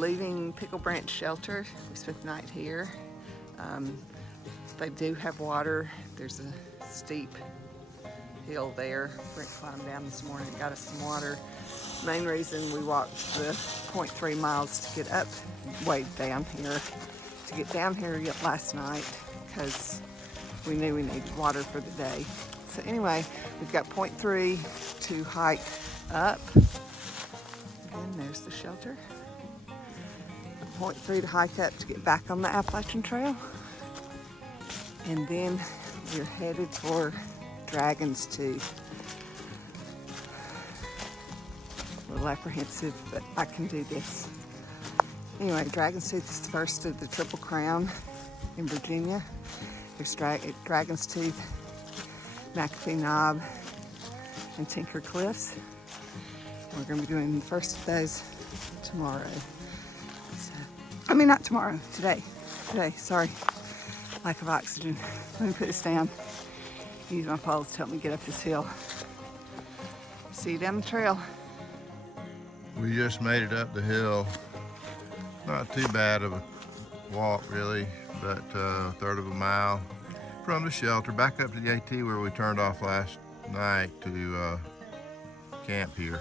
leaving Pickle Branch Shelter. We spent the night here. They do have water. There's a steep hill there. Brent climbed down this morning and got us some water. Main reason we walked the 0.3 miles to get up, way down here, to get down here last night, because we knew we needed water for the day. So anyway, we've got 0.3 to hike up. Again, there's the shelter. 0.3 to hike up to get back on the Appalachian Trail. And then we're headed for Dragon's Tooth. A little apprehensive, but I can do this. Anyway, Dragon's Tooth is the first of the Triple Crown in Virginia. There's Dragon's Tooth, McAfee Knob, and Tinker Cliffs. We're going to be doing the first of those tomorrow. Not tomorrow, today. Sorry. Lack of oxygen. Let me put this down. Use my poles to help me get up this hill. See you down the trail. We just made it up the hill. Not too bad of a walk really, but a third of a mile from the shelter back up to the AT where we turned off last night to camp here.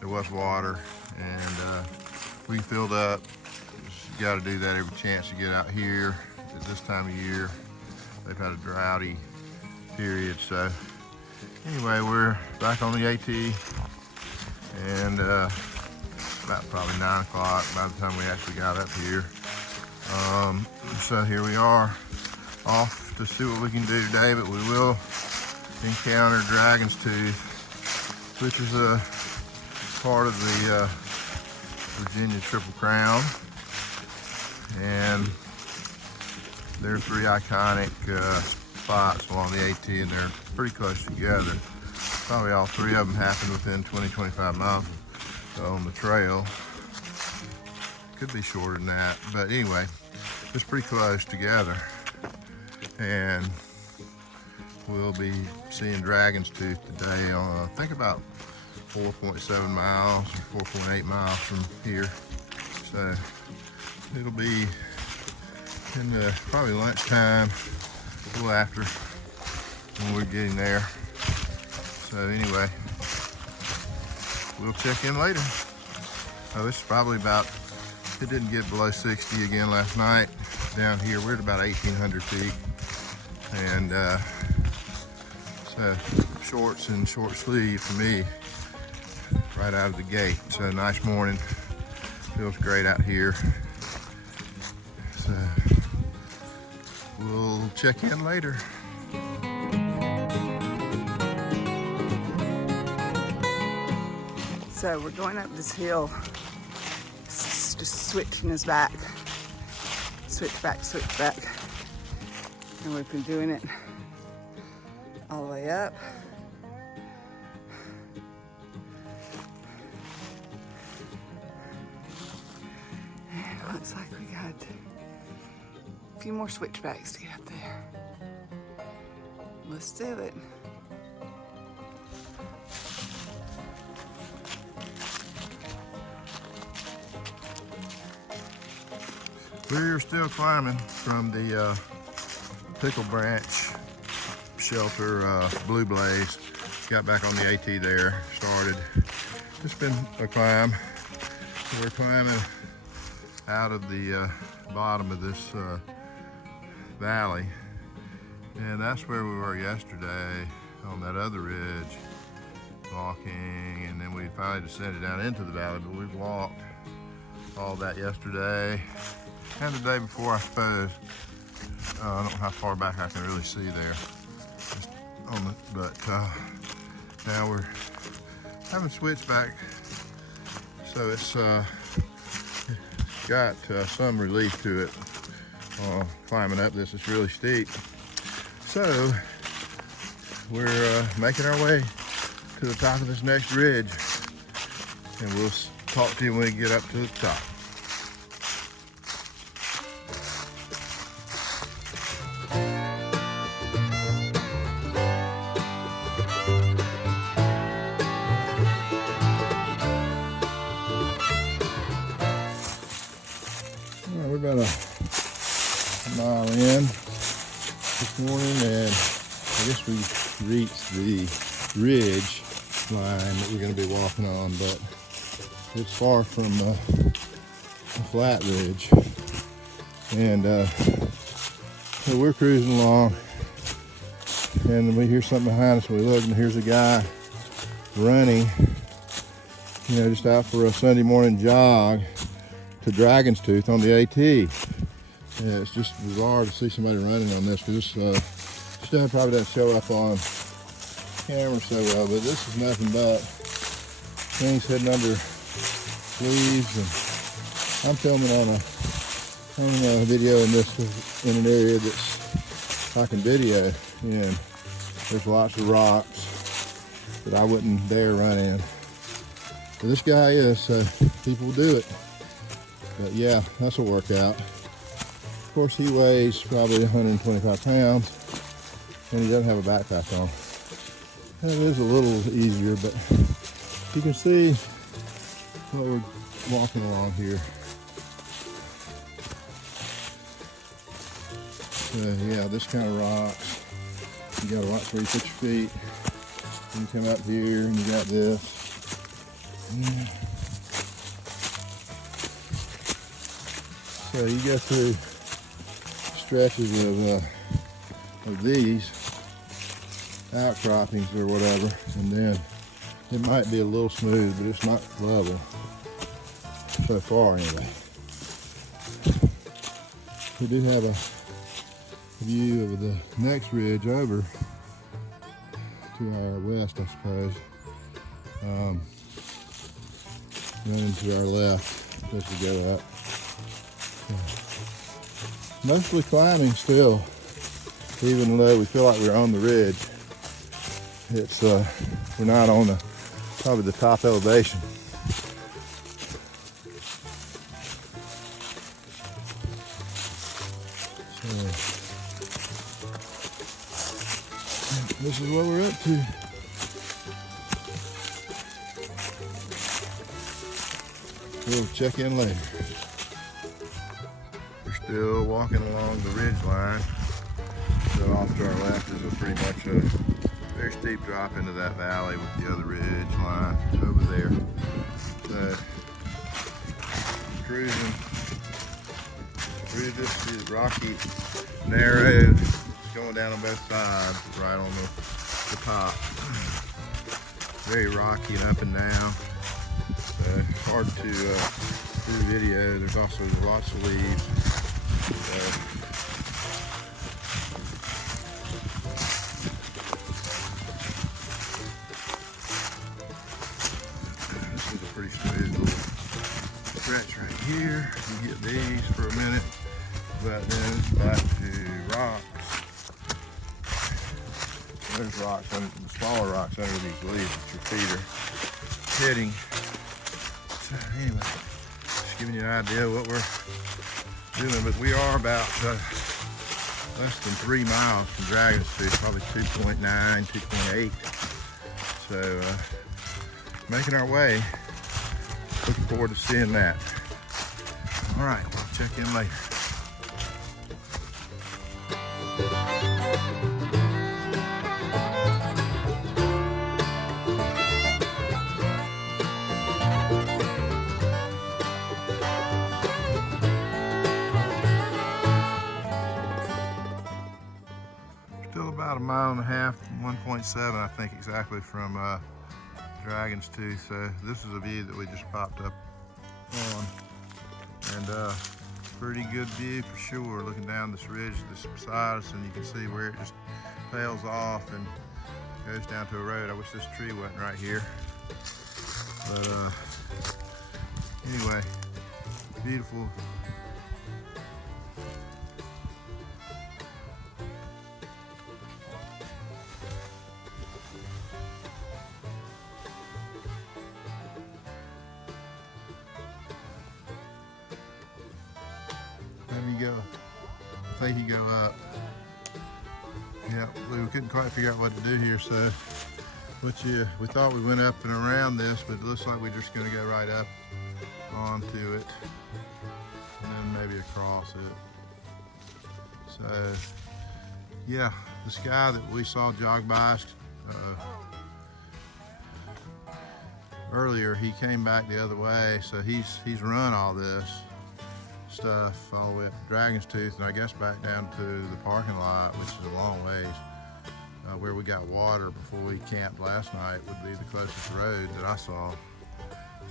There was water and we filled up. You got to do that every chance you get out here at this time of year. They've had a droughty period, so anyway, we're back on the AT and about probably 9 o'clock by the time we actually got up here. So here we are, off to see what we can do today, but we will encounter Dragon's Tooth, which is a part of the Virginia Triple Crown. And there are 3 iconic spots along the AT, and they're pretty close together. Probably all 3 of them happen within 20-25 miles on the trail. Could be shorter than that, but anyway, it's pretty close together. And we'll be seeing Dragon's Tooth today on, I think, about 4.7 miles or 4.8 miles from here. So it'll be in the probably lunchtime, a little after when we're getting there. So anyway, we'll check in later. Oh, this is probably about, it didn't get below 60 again last night. Down here, we're at about 1,800 feet. And so shorts and short sleeve for me right out of the gate. So nice morning, feels great out here. So we'll check in later. So we're going up this hill, just switching us back. Switch back. And we've been doing it all the way up. And it looks like we got a few more switchbacks to get up there. Let's do it. We're still climbing from the Pickle Branch Shelter, Blue Blaze. Got back on the AT there, started. It's been a climb. We're climbing out of the bottom of this valley. And that's where we were yesterday on that other ridge, walking, and then we finally descended down into the valley, but we've walked all that yesterday and the day before, I suppose. I don't know how far back I can really see there. Just on the, but now we're having switchback, so it's got some relief to it. Climbing up this, it's really steep. So we're making our way to the top of this next ridge, and we'll talk to you when we get up to the top. a mile in this morning, and I guess we reached the ridge line that we're going to be walking on, but it's far from a flat ridge. And so we're cruising along, and we hear something behind us. We look, and here's a guy running, just out for a Sunday morning jog to Dragon's Tooth on the AT. Yeah, it's just bizarre to see somebody running on this, because this stuff probably doesn't show up on camera so well, but this is nothing but things hidden under leaves. And I'm filming on a video in an area that's I can video, and there's lots of rocks that I wouldn't dare run in. But this guy is, so people do it. But yeah, that's a workout. Of course, he weighs probably 125 pounds, and he doesn't have a backpack on. That is a little easier, but you can see what we're walking along here. So yeah, this kind of rocks, you gotta watch where you put your feet. You come up here and you got this. Yeah. So you go through stretches of these outcroppings or whatever, and then it might be a little smooth, but it's not level so far anyway. We do have a view of the next ridge over to our west, I suppose. Running to our left as we go up. Mostly climbing still, even though we feel like we're on the ridge. It's we're not on probably the top elevation. So this is what we're up to. We'll check in later. We're still walking along the ridge line. So off to our left is a pretty much a very steep drop into that valley with the other ridge line over there. So cruising through this rocky, narrow, going down on both sides, right on the top. Very rocky and up and down. Hard to do video. There's also lots of leaves. This is a pretty smooth little stretch right here. You get these for a minute, but then it's back to rocks. There's rocks, the smaller rocks under these leaves that your feet are hitting. So anyway, just giving you an idea of what we're doing, but we are about less than 3 miles from Dragon's Tooth, probably 2.9, 2.8. So making our way. Looking forward to seeing that. All right, we'll check in later. Still about 1.5 miles, 1.7 I think exactly from Dragon's Tooth. So this is a view that we just popped up on, and pretty good view for sure, looking down this ridge that's beside us, and you can see where it just tails off and goes down to a road. I wish this tree wasn't right here, but anyway, beautiful. Maybe go, I think you go up. Yeah, we couldn't quite figure out what to do here, so we thought we went up and around this, but it looks like we're just going to go right up onto it, and then maybe across it. So yeah, this guy that we saw jog by us earlier, he came back the other way, so he's run all this stuff all the way up to Dragon's Tooth, and I guess back down to the parking lot, which is a long ways. Where we got water before we camped last night would be the closest road that I saw.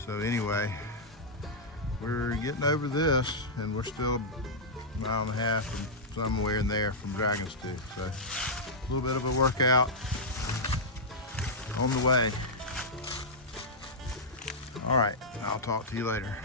So anyway, we're getting over this, and we're still a mile and a half from somewhere in there from Dragon's Tooth. So a little bit of a workout on the way. All right, I'll talk to you later.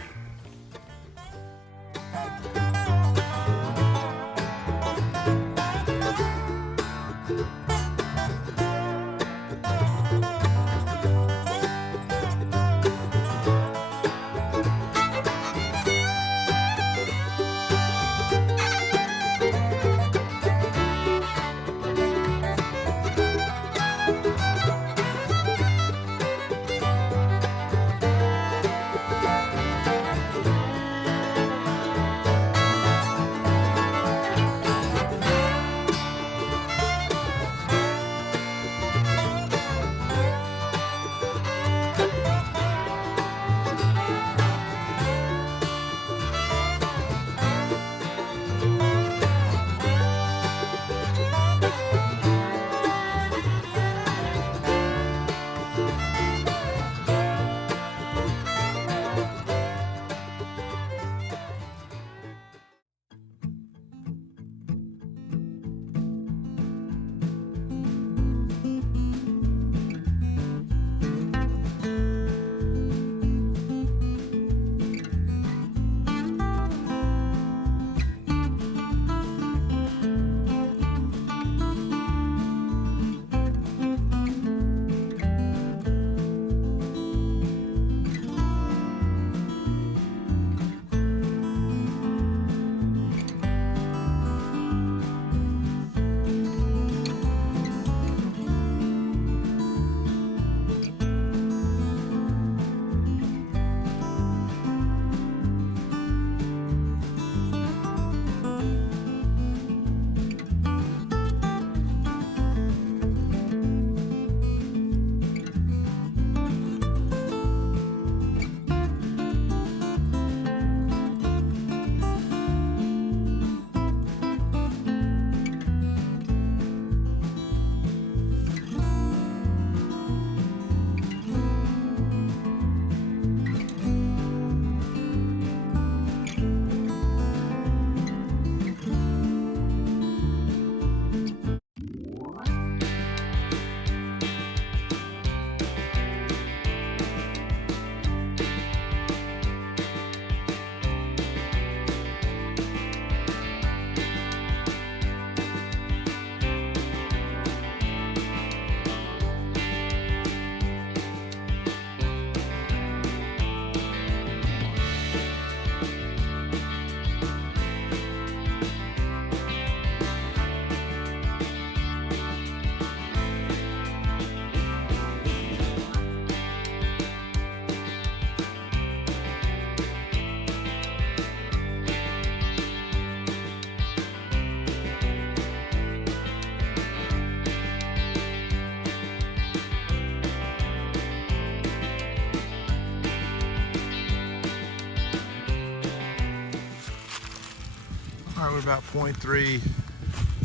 All right, we're about 0.3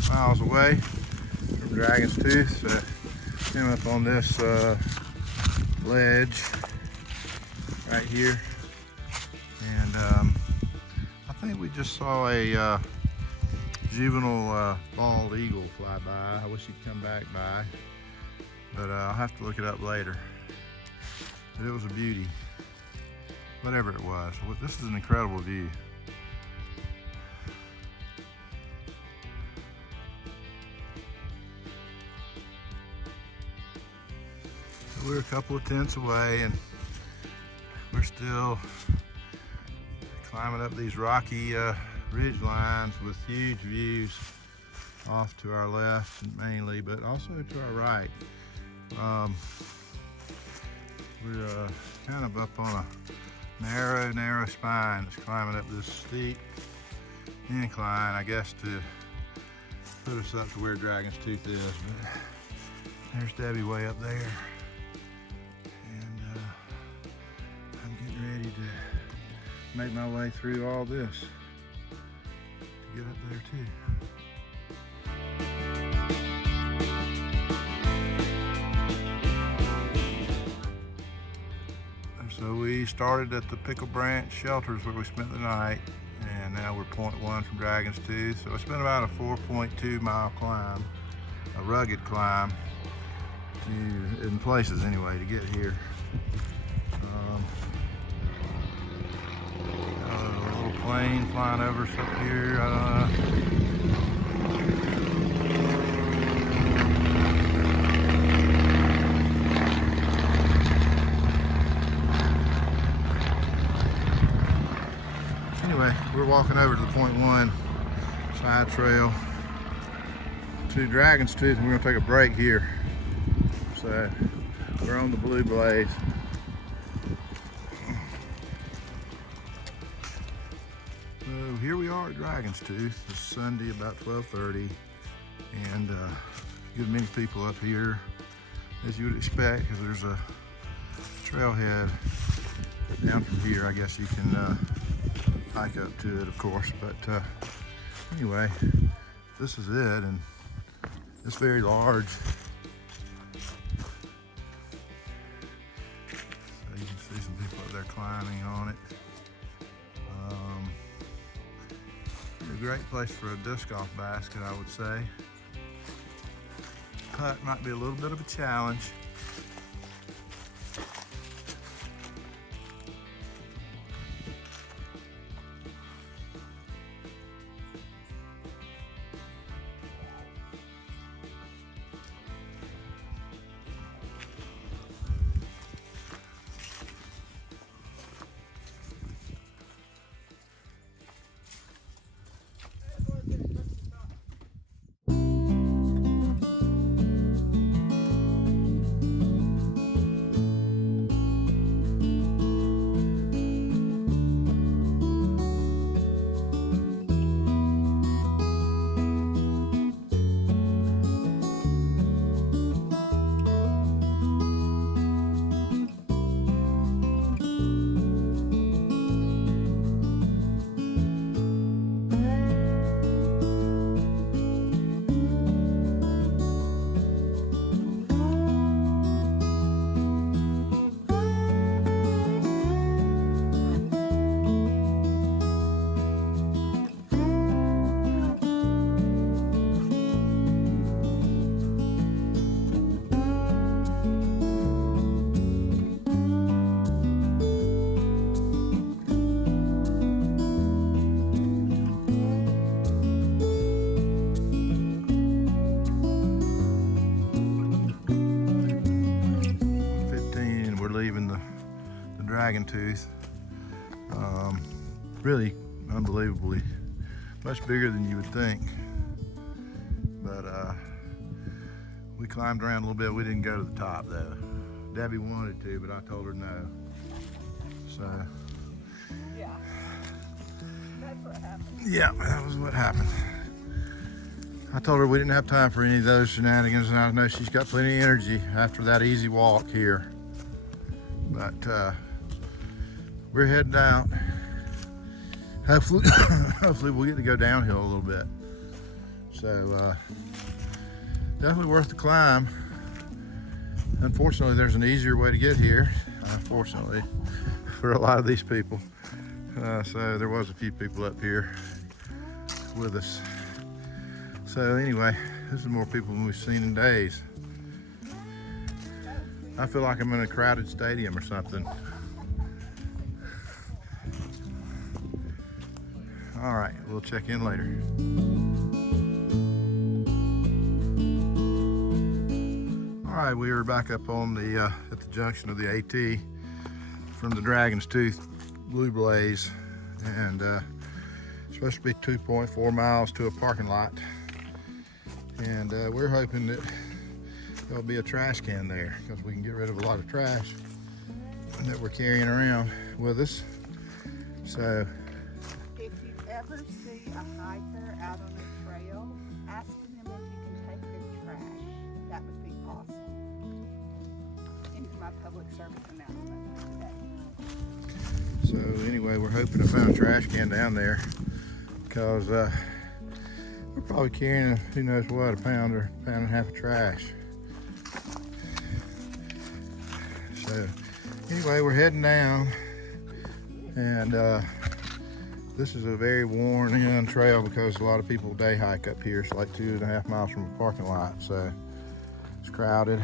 miles away from Dragon's Tooth. Came up on this ledge right here, and I think we just saw a juvenile bald eagle fly by. I wish he'd come back by, but I'll have to look it up later. But it was a beauty, whatever it was. This is an incredible view. We're a couple of tents away, and we're still climbing up these rocky ridge lines with huge views off to our left mainly, but also to our right. We're kind of up on a narrow spine that's climbing up this steep incline, I guess, to put us up to where Dragon's Tooth is. But there's Debbie way up there. And I'm getting ready to make my way through all this to get up there too. So we started at the Pickle Branch shelters where we spent the night, and now we're 0.1 from Dragon's Tooth. So it's been about a 4.2 mile climb, a rugged climb, in places anyway, to get here. A little plane flying over us up here. Anyway, we're walking over to the 0.1 side trail to Dragon's Tooth, and we're gonna take a break here. So we're on the Blue Blaze. So here we are at Dragon's Tooth. It's Sunday about 12:30, and get many people up here as you would expect, because there's a trailhead down from here. I guess you can hike up to it, of course, but anyway, this is it, and it's very large. So you can see some people up there climbing on it. A great place for a disc golf basket, I would say. Putt might be a little bit of a challenge. Dragon Tooth. Really unbelievably much bigger than you would think, but we climbed around a little bit. We didn't go to the top though. Debbie wanted to, but I told her no. So Yeah, that's what happened. Yeah, that was what happened. I told her we didn't have time for any of those shenanigans, and I know she's got plenty of energy after that easy walk here. But we're heading out. Hopefully, hopefully we'll get to go downhill a little bit. So definitely worth the climb. Unfortunately, there's an easier way to get here. Unfortunately, for a lot of these people. So there was a few people up here with us. So anyway, this is more people than we've seen in days. I feel like I'm in a crowded stadium or something. All right, we'll check in later. All right, we are back up on the at the junction of the AT from the Dragon's Tooth Blue Blaze, and it's supposed to be 2.4 miles to a parking lot, and we're hoping that there'll be a trash can there because we can get rid of a lot of trash that we're carrying around with us. So If you ever see a hiker out on a trail, asking them if you can take their trash. That would be awesome. Into my public service announcement today. So anyway, we're hoping to find a trash can down there because we're probably carrying, who knows what, a pound or pound and a half of trash. So anyway, we're heading down, and this is a very worn in trail because a lot of people day hike up here. It's like 2.5 miles from a parking lot, so it's crowded.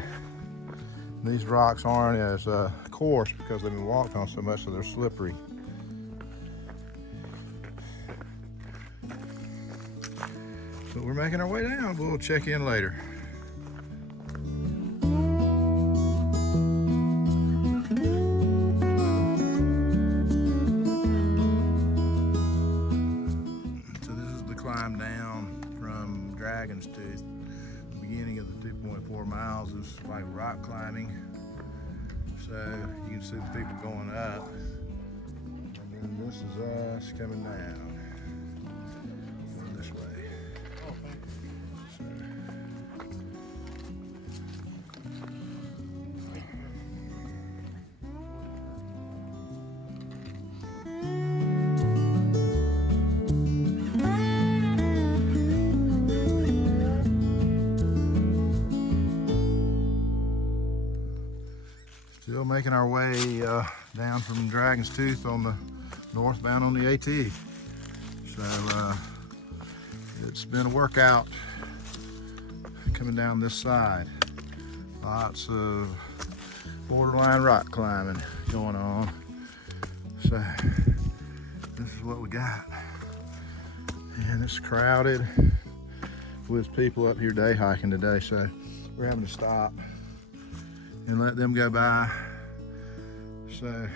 These rocks aren't as coarse because they've been walked on so much, so they're slippery. But we're making our way down. We'll check in later. So this is the climb down from Dragon's Tooth. The beginning of the 2.4 miles is like rock climbing. So you can see the people going up. And then this is us coming down. Going this way. Still making our way down from Dragon's Tooth on the northbound on the AT. So it's been a workout coming down this side. Lots of borderline rock climbing going on. So this is what we got. And it's crowded with people up here day hiking today. So we're having to stop and let them go by. So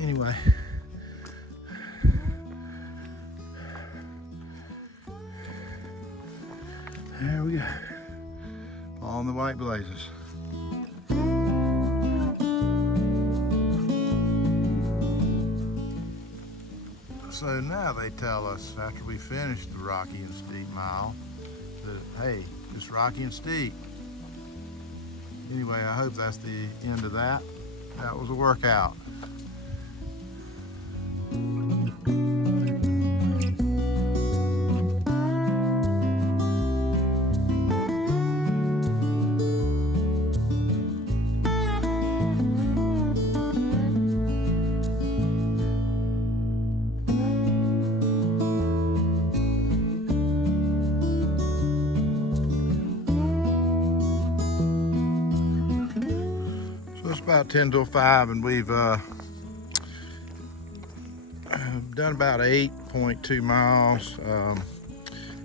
anyway, there we go, all in the white blazes. So now they tell us after we finish the rocky and steep mile that, hey, it's rocky and steep. Anyway, I hope that's the end of that. That was a workout. About 10 till 5, and we've done about 8.2 miles,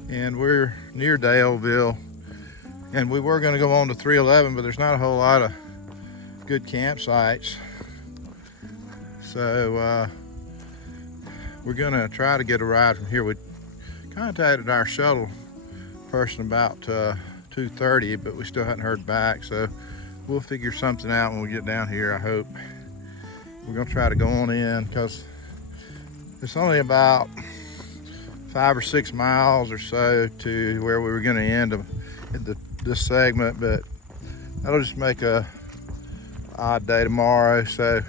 and we're near Daleville, and we were going to go on to 311, but there's not a whole lot of good campsites, so we're going to try to get a ride from here. We contacted our shuttle person about 2:30, but we still hadn't heard back, so we'll figure something out when we get down here, I hope. We're gonna try to go on in because it's only about 5 or 6 miles or so to where we were gonna end this segment, but that'll just make a odd day tomorrow. So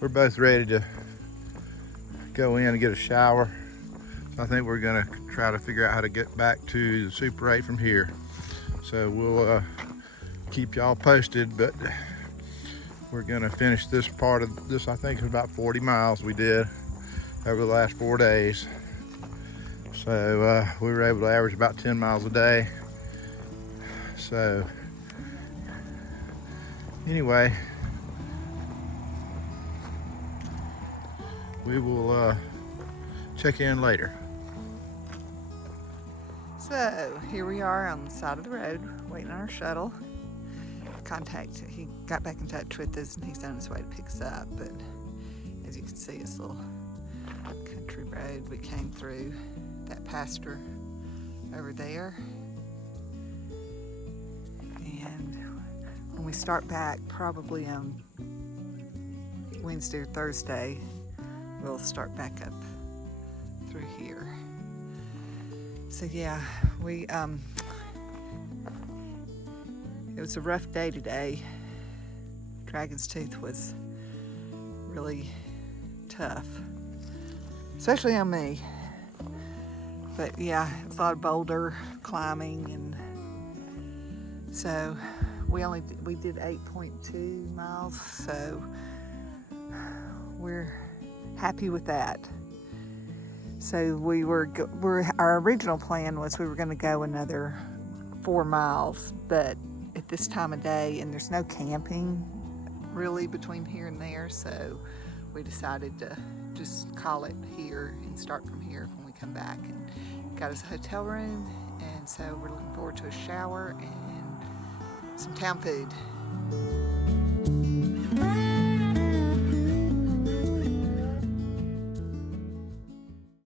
we're both ready to go in and get a shower. So I think we're gonna try to figure out how to get back to the Super 8 from here. So we'll keep y'all posted, but we're gonna finish this part of this. I think it's about 40 miles we did over the last 4 days. So we were able to average about 10 miles a day. So anyway, we will check in later. So here we are on the side of the road waiting on our shuttle. He got back in touch with us and he's on his way to pick us up, but as you can see, it's a little country road. We came through that pasture over there, and when we start back probably on Wednesday or Thursday, we'll start back up through here. So yeah, it was a rough day today. Dragon's Tooth was really tough, especially on me. But yeah, it was a lot of boulder climbing, and so we did 8.2 miles, so we're happy with that. So our original plan was we were going to go another 4 miles, but at this time of day, and there's no camping really between here and there, so we decided to just call it here and start from here when we come back, and got us a hotel room, and so we're looking forward to a shower and some town food.